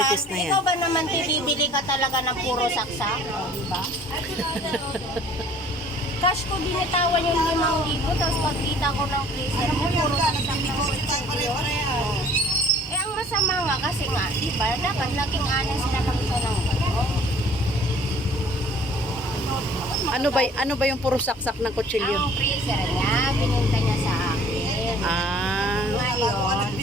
Marites na yan. Ikaw ba naman, bibili ka talaga ng puro saksak? Di ba? Cash ko binitawan yung 5,000, tapos pagkita ko ng freezer mo, puro saksak ng kutsilyo. Eh, ang masama nga kasi nga, di ba, dapat laging honest na lang siya ng Ano ba yung puro saksak ng kutsilyo? ang freezer niya, bininta niya sa akin. Ngayon,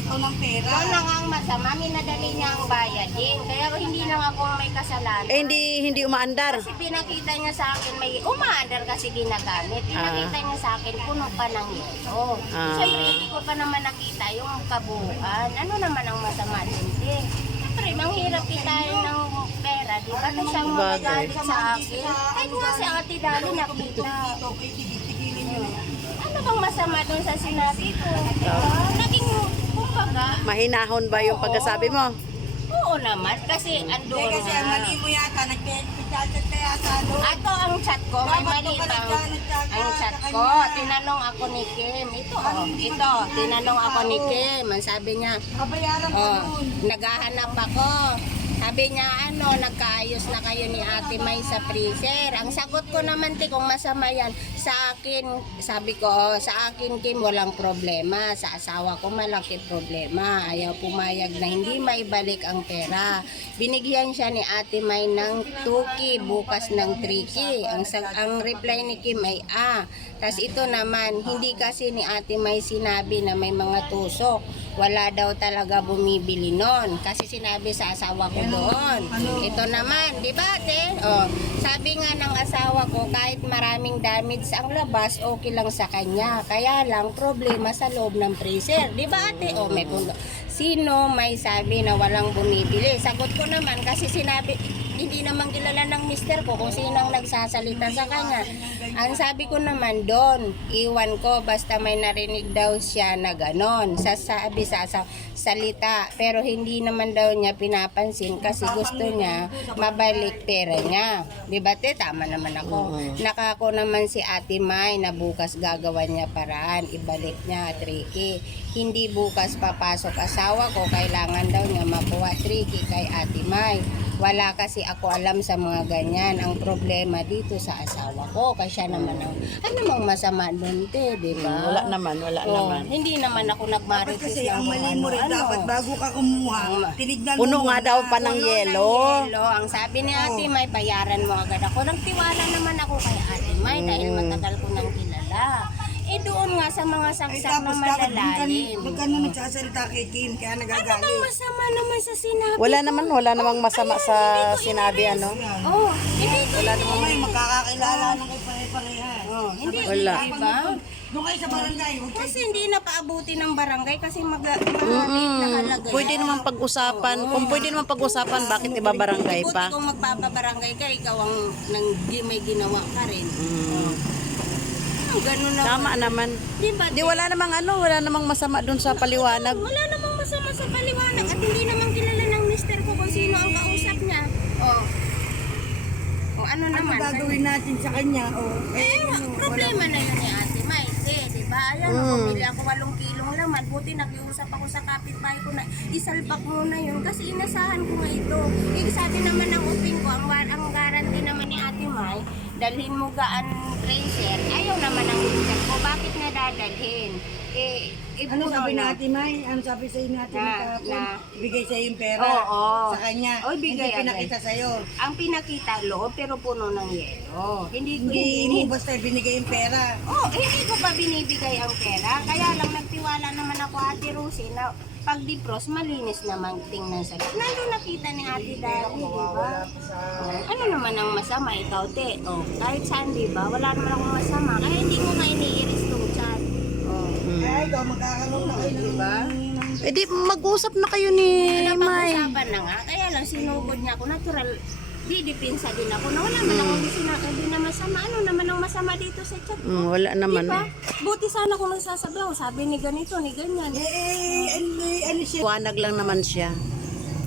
yun na nga ang masama, minadali niya ang bayadin. Kaya hindi lang ako may kasalanan. Eh, hindi umaandar. Kasi pinakita niya sa akin, may umaandar kasi ginagamit. Pinakita niya sa akin, puno pa ng yelo. Siyempre, hindi ko pa naman nakita yung kabuuan. Ano naman ang masama din? Siyempre, manghirap kita ng pera, di ba? Ito siyang magagalit sa akin. Kahit nga si Ate Dali nakita. Ano bang masama doon sa sinabi ko? Naging, kumbaga, Mahinahon ba yung pagkasabi mo? oo naman, kasi andoon Kasi ang mali mo yata, nagpichat kaya sa doon. Ato ang chat ko, may mali bang ang chat ko. Tinanong ako ni Kim. Ito, tinanong ako ni Kim. Ang sabi niya, Kabayaran mo doon. naghahanap ako. Sabi niya, nagkaayos na kayo ni Ate May sa freezer. Ang sagot ko naman, kung masama yan, sa akin, sabi ko, sa akin, Kim, walang problema. Sa asawa ko, malaki problema. Ayaw pumayag na hindi maibalik ang pera. Binigyan siya ni Ate May ng 2K, bukas ng 3K. Ang reply ni Kim ay, tas ito naman, hindi kasi ni Ate May sinabi na may mga tusok. Wala daw talaga bumibili nun. Kasi sinabi sa asawa ko doon. Ito naman, di ba ate? Sabi nga ng asawa ko, kahit maraming damage ang labas, okay lang sa kanya. Kaya lang, problema sa loob ng freezer. Di ba ate? May punto. Sino may sabi na walang bumibili? Sagot ko naman, kasi sinabi, hindi naman kilala ng mister ko kung sinong nagsasalita sa kanya. Ang sabi ko naman doon, iwan ko basta may narinig daw siya na ganon. Sasabi sa salita, pero hindi naman daw niya pinapansin kasi gusto niya mabalik pera niya. Di ba te? Tama naman ako. Nakako naman si Ate May na bukas gagawa niya paraan, ibalik niya 3K. Hindi bukas papasok asawa ko, kailangan daw niya makuha 3K kay Ate May. Wala kasi ako alam sa mga ganyan. Ang problema dito sa asawa ko, kasi siya naman ang, namang masama doon te, di ba? Wala naman. Hindi naman ako nagmarites Kasi ng ang mali mo rin dapat bago ka kumuha, tinignan mo Puno nga muna. daw pa ng yelo. Ang sabi ni Ate May, bayaran mo agad ako. Nagtiwala naman ako kay Ate May dahil matagal ko nang kilala. Doon nga sa mga saksak na malalalim. Huwag ka na nagsasalita kay Kim, kaya Ano bang nagagalit. masama naman sa sinabi? Wala namang masama sa sinabi, ano? Hindi ko Wala namang may makakakilala ng kay pare-parehan. Hindi, Wala. diba? Doon kayo sa barangay. Kasi hindi na paabuti ng barangay kasi mahalik na halaga. Pwede naman pag-usapan. Kung pwede naman pag-usapan, bakit iba barangay Buti pa? kung magpapabarangay ka, ikaw ang may ginawa ka rin. Ganun na. Tama naman. Diba? Wala namang masama dun sa paliwanag. Wala namang masama sa paliwanag at hindi naman kilala ng mister ko kung sino ang kausap niya. Ano Ano naman? gagawin natin sa kanya? Problema na yun ni Ate May. Diba? Ayan, bumili ako 8 kilong laman. Buti nakiusap ako sa kapitbahay ko na isalpak muna yun kasi inasahan ko nga ito. Sabi naman ng uping ko, ang guarantee naman ni Ate May, dalhin mo gaan freezer. Ayaw naman ang mister ko. Bakit na dadalhin? Ano sabi natin, May? Ano sabi sa'yo natin kahapon? Ibigay sa'yo yung pera sa kanya. Bigay Hindi pinakita sa'yo. Ang pinakita loob pero puno ng yelo. Hindi Hindi mo basta binigay yung pera. hindi ko pa binibigay ang pera. Kaya lang nagtiwala naman ako Ate Rosie na pag defrost, malinis naman tingnan sa loob. Nandun nakita ni Ate Dari, di ba? Ano naman ang masama ikaw, te? Kahit saan, di ba? Wala naman akong masama. Kaya hindi ko nga iniiris tong chat. Kaya ikaw magkakaroon na kayo ng Eh di mag-usap na kayo ni May. Napag-usapan na nga. Kaya lang sinugod niya ako. Natural, didipinsa din ako na wala man akong sinabi na masama. Ano naman ang masama dito sa chat ko? Wala naman. Diba? Buti sana kung nagsasabi ako, sabi ni ganito, ni ganyan. ano siya? Liwanag lang naman siya.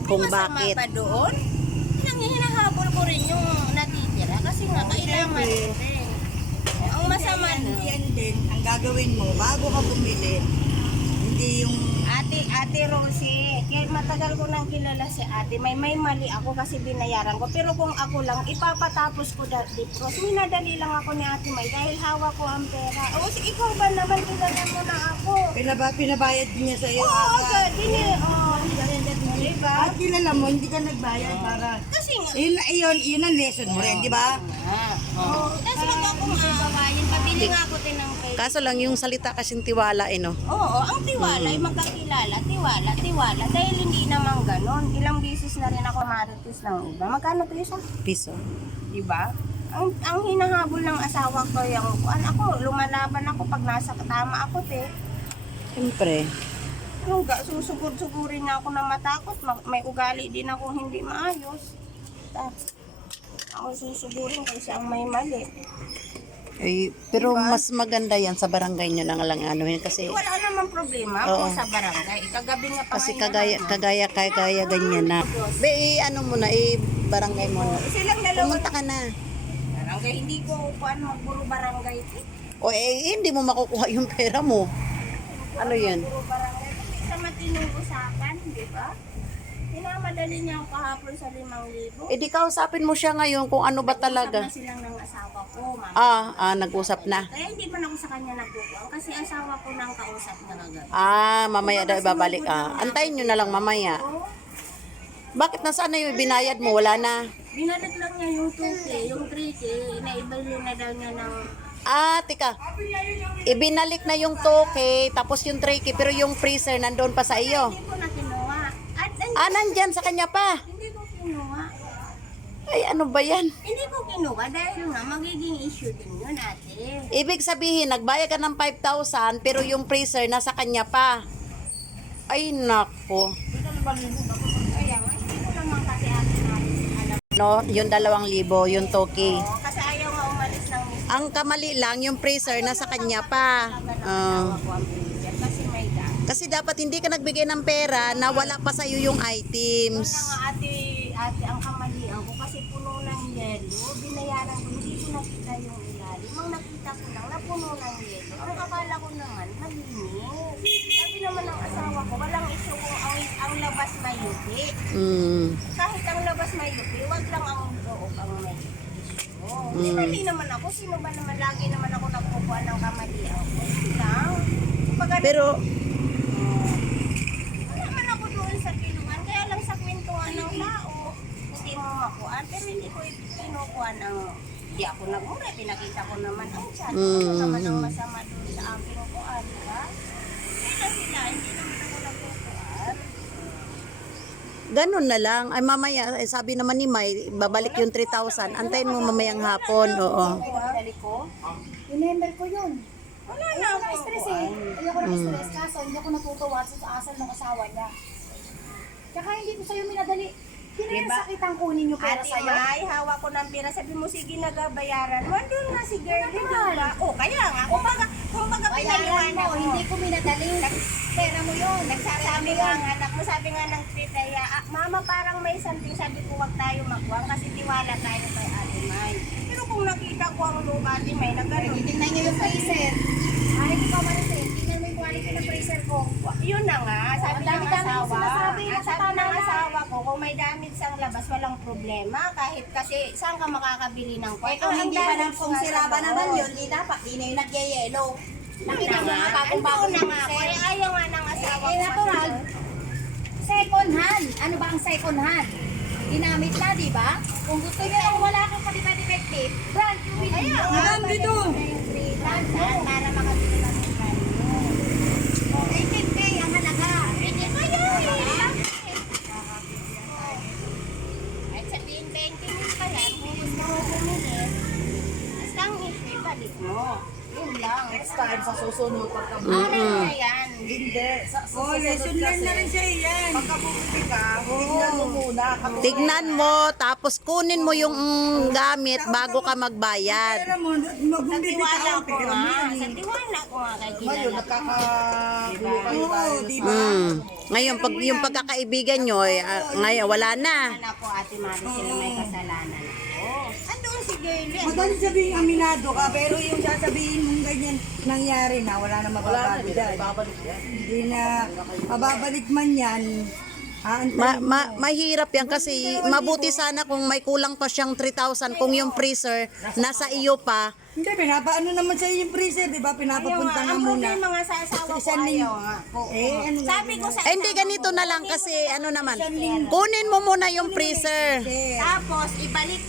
Kung Masama bakit. pa doon? Hinahabol ko rin yung natitira kasi nga kailangan rin. Ang masama Yan din, ang gagawin mo, bago ka bumili, hindi hindi yung... Ate Rosie, kaya matagal ko nang kilala si ate. May mali ako kasi binayaran ko. Pero kung ako lang, ipapatapos ko dati. Kasi minadali lang ako ni ate May dahil hawak ko ang pera. O, ikaw ba naman, kilala mo na ako. Pinabayad niya sa iyo. Oo, diba? At kilala mo, hindi ka nagbayad para... Kasi nga, Yun ang lesson mo rin, di ba? kasi wag akong aawayin. Pabili nga ako din ng cake. Kaso lang yung salita kasing tiwala no. Oo, ang tiwala ay magkakilala. Tiwala. Dahil hindi naman ganon. Ilang beses na rin ako marites ng iba. Magkano to isa? Piso. Diba? Ang hinahabol ng asawa ko yung ako, lumalaban ako pag nasa tama ako, te. Siyempre. Susugod-sugurin niya ako na matakot. May ugali din ako hindi maayos. Ako susugurin kasi ang may mali. Pero mas maganda yan sa barangay nyo lang anuhin kasi Wala namang problema Oo. kung sa barangay. Kagabi nga pa kasi ngayon, kagaya ganyan na. Ano mo na barangay mo na. silang dalawa. Pumunta ka na. Barangay, hindi ko upuan magburo barangay. O hindi mo makukuha yung pera mo. Ano yan? Magburo barangay. Kasi sa matinong usapan, di ba? Pinamadali niya ako kahapon sa 5,000. Di kausapin mo siya ngayon kung ano ba Usap talaga. na silang ng asawa ko, ma'am. Nag-usap na. Kaya hindi man ako sa kanya nagbubuang kasi asawa ko nang kausap na agad. Mamaya daw ibabalik. Antayin nyo na lang mamaya. Bakit nasaan na yung binayad mo? Wala na. Binalik lang niya yung 2K, yung 3K, inaibali na daw niya ng... Tika. Ibinalik na yung 2K, tapos yung 3K, pero yung freezer nandoon pa sa iyo. Hindi ko na kinuha. At Nandyan sa kanya pa. hindi ko kinuha. Ay, ano ba yan? Hindi ko kinuha dahil nga magiging issue din yun, ate. Ibig sabihin, nagbayad ka ng 5,000, pero yung freezer nasa kanya pa. Ay, nako. Kaya nga, hindi ko naman kasi ate alam. No, yung 2,000, yung 2K. Kasi ayaw nga umalis ng miss. Ang kamali lang, yung freezer nasa kanya pa. Kasi may dami. Kasi dapat hindi ka nagbigay ng pera na wala pa sa iyo yung items. Kaya nga ate, ang kamalian ko kasi puno ng yelo. Binayaran ko, hindi ko nakita yung ilalim. Ang nakita ko lang na puno ng yelo. Ang akala ko naman, malinis. Sabi naman ng asawa ko, walang issue kung ang labas may yupi. Kahit ang labas may yupi, wag lang ang loob ang may issue. Hindi mali naman ako. Sino ba naman lagi naman ako nagkukuha ng kamalian ko? Hindi lang. Pero, wala man ako doon sa kinuhan. Kaya lang sa kwentuhan ng tao, hindi mo makuhaan. Pero hindi ko kinukuha ng... Hindi ako nagmura. Pinakita ko naman ang chat. Ano naman ang masama doon sa aking kuhaan, diba? Kaya sila, hindi naman ako nagkukuhaan. ganun na lang. Ay, mamaya, sabi naman ni May, babalik yung 3,000. Antayin mo mamayang hapon. Oo. Dali ko? Remember ko yun. Wala na Ayoko ako. na stress eh. Ayoko na stress kaso hindi ako natutuwa sa asal ng asawa niya. Tsaka hindi ko sa'yo minadali. Hindi Diba? na sakit ang kunin yung pera Ate sa'yo. May, hawak ko ng pera. Sabi mo, sige, nagabayaran. Wandun nga si girl, di ba? O, kaya nga. Kumbaga Bayaran pinaliwanag mo, ko. hindi ko minadali. Pera mo yun. Nagsasabi nga ang anak mo, sabi nga ng titaya, Mama, parang may something. Sabi ko, wag tayo magwang kasi tiwala tayo kay Ate May. Pero kung nakita ko ang loob Ate May, nagano. Tingnan niyo yung freezer. Ay, hindi pa maritin. Tingnan mo yung quality ng freezer ko. Yun na nga, sabi Ang ng dami-dami yung asawa. sinasabi, Ang sabi nakatama ng na. asawa ko, kung may damage sa labas, walang problema. Kahit kasi, saan ka makakabili ng Eh, kwento? kung hindi pa lang, kung sira ba naman yun, di dapat, di na yung nagyayelo. Nakita mo nga, bagong-bagong na nga. Kaya ayaw nga ng asawa ko. natural. Second hand. Ano ba ang second hand? Ginamit na, di ba? Kung gusto niyo lang wala kang pa-defective, brand new with you. Madam, dito! Brand new. Para makabili ka ng brand new. 18K ang halaga. At sabihin, 20 mil pa yan, kung gusto mo bumili, basta ang issue, balik mo. Yun lang. Next time sa susunod, Ano na yan? Oh, lesson learned na rin siya yan. Pagka bumili ka, tignan mo muna. Tignan mo, tapos kunin mo yung gamit bago ka magbayad. Pera mo, Sa magbibili tiwala ka ko pera mo nga. yan. Sa tiwala ko nga kay Ngayon, kilala ko. nakakagulo kayo tayo. Diba? Ngayon, yung pagkakaibigan nyo, ngayon, wala na. Anak ko, Ate Mari, sila may kasalanan. Andun si Gayle. Madali sabihin aminado ka, pero yung sasabihin mong ganyan nangyari na, wala na mababago dyan. Hindi na mababalik man yan. Mahirap yan kasi mabuti sana kung may kulang pa siyang 3,000 kung yung freezer nasa iyo pa. Hindi, pinapaano naman sa'yo yung freezer, di ba? Pinapapunta nga Ang muna. problema nga sa asawa ko, Isang ayaw nga po. Ano Sabi ko sa Eh, hindi ganito na lang kasi ano naman. Kunin mo muna yung freezer. Tapos, ibalik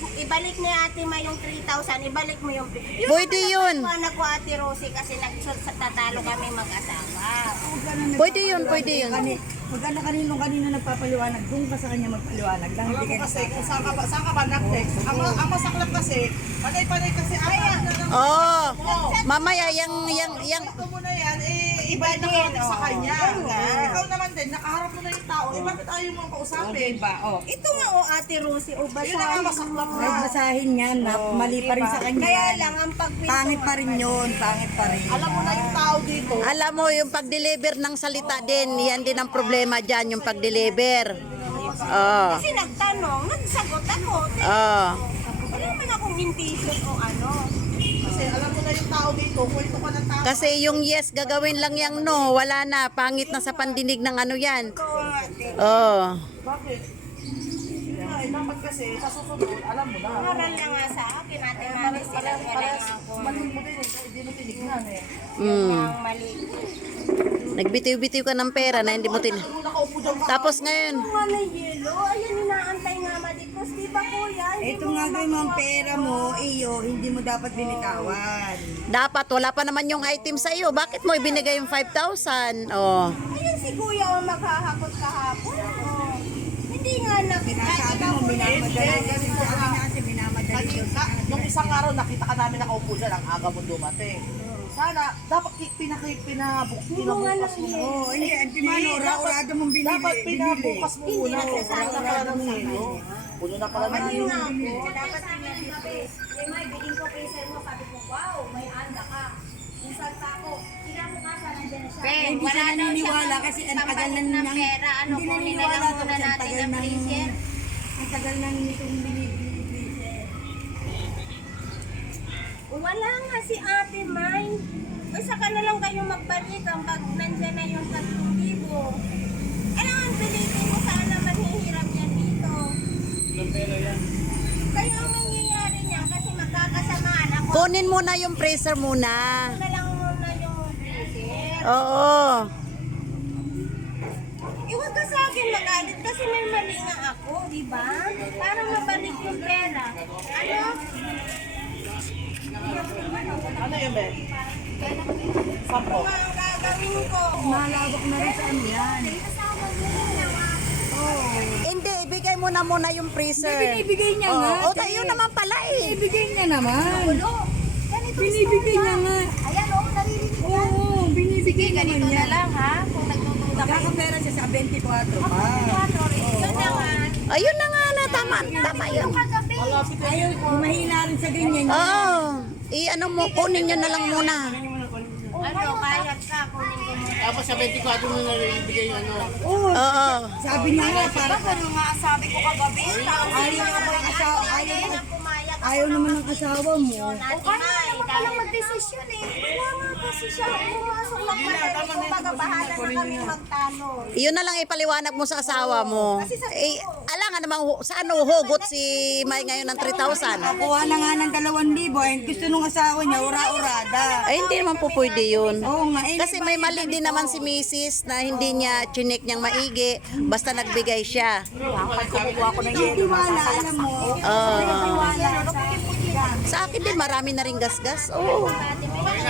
ni Ate Ma yung 3,000, ibalik mo yung... Pwede yun. Anak ko Ate Rosie kasi nagtatalo kami mag-asawa. Pwede yun, pwede yun. Magkano kanino nagpapaliwanag, doon ka sa kanya magpaliwanag. Lang Alam hindi mo ka kasi kung saan ka ba nag-text. Ang masaklap kasi, panay-panay kasi Oh, mamaya yang ito mo na yan, iba yung nakarating sa kanya. Ikaw naman din, nakaharap mo na yung tao. Bakit ayaw mo kausapin? Ito nga Ate Rosie, Yun ang basahin masaklap mo. na. nagbasahin yan, na mali pa rin sa kanya. Kaya lang, ang pagpinto. Pangit pa rin yun, pangit pa rin. Alam mo na yung tao dito. alam mo yung pag-deliver ng salita din, yan din ang problema diyan yung pag-deliver. Oh. Kasi nagtanong, nagsagot ako. Oh. Wala man akong intention o ano. Kasi alam mo na yung tao dito. Kwento ka ng tao. Kasi yung yes gagawin lang yang no, wala na, pangit na sa pandinig ng ano yan. Ito Ate. Oh. Bakit? Yun nga, dapat kasi sa susunod, alam mo na. Moral na nga sa akin, Ate Mami, sila wala nga ako. Mali mo din, hindi mo tinignan eh. Ang mali. Nagbitiw-bitiw ka ng pera na hindi mo tin. Kung nakaupo dyan ka, Tapos ngayon, Nga na yelo, ayan inaantay nga madikos, di ba kuya? Hindi Ito mo nga nga kayo mga pera mo, iyo, hindi mo dapat binitawan. dapat wala pa naman yung item sa iyo. Bakit mo ibinigay yung 5,000? Oh. Ayan si kuya o maghahakot kahapon. Oh. Hindi nga nakita. Sinasabi mo, minamadali. Sabi natin, minamadali. kanina, nung isang araw nakita ka namin nakaupo dyan, ang aga mo dumating. Sana, dapat pinabukas mo muna. Oo, hindi, antimano, ura-urado mong binili. Dapat pinabukas mo muna. nagsasama Wala pala ng hilo. Puno na pala ng hilo. Dapat May biling ko freezer mo, sabi ko, wow, may anda ka. Yung salta ko, kinabukasan, nandiyan na siya. Hindi siya naniniwala kasi ang tagal na ng nang... pera. Ano Hindi po naniniwala nilalang to muna kasi ang natin tagal ng ng... freezer. Ang tagal nang nitong binibili freezer. Wala nga si Ate May. Ay, saka na lang kayo magbalik pag nandyan na yung 3,000. Kailangan pilitin mo sana manghihirap yan dito. Ilang pera yan? Kaya ang nangyayari niya kasi magkakasamaan ako. Kunin mo na yung freezer muna. Na lang muna yung freezer. Oo. Iwag ka sa akin magalit kasi may mali nga ako, di ba? Para mabalik yung pera. Ano? Ano yun, Ben? Sampo. Ano ang gagawin ko? Malawak na rin sa ano yan. Kasama mo lang ako. Hindi, ibigay mo na muna yung freezer. Binibigay niya nga. Oh, tayo naman pala eh. Binibigay niya naman. Ganito Binibigay niya nga. Ayan, oh, naririnig mo yan. Oo, binibigay naman Ganito niya. na lang, ha? Kung nagtutulak kayo. Kakapera siya sa 24 pa. Yun na nga. Ayun na nga na, tama yun. Kagabi. Ayaw, mahina rin sa ganyan. Oo. I-ano mo, kunin nyo na lang muna. Ano, kayat ka, kunin ko muna. Tapos sa 24 mo na ibigay yung ano. Oo, Oo. sabi niya nga para Ano nga sabi ko kagabi? ayaw naman ng asawa, Pumayag ayaw naman ng asawa mo. Ate May, dahil Magdesisyon eh. wala nga kasi siya pumasok lang pala. Kumbaga bahala na kami magtalo. Iyon na lang ipaliwanag mo sa asawa mo. Eh, alangan namang saan hugot si May ngayon ng 3,000? Nakuha na nga ng 2,000. Ay, gusto nung asawa niya, ura-urada. Ay, hindi naman po pwede yun. Oo nga, eh, Kasi may mali din naman si Mrs. na hindi niya chinik niyang maigi, basta nagbigay siya. tiwala, alam mo. Sa akin din, marami na rin gasgas. Oo. Ate May,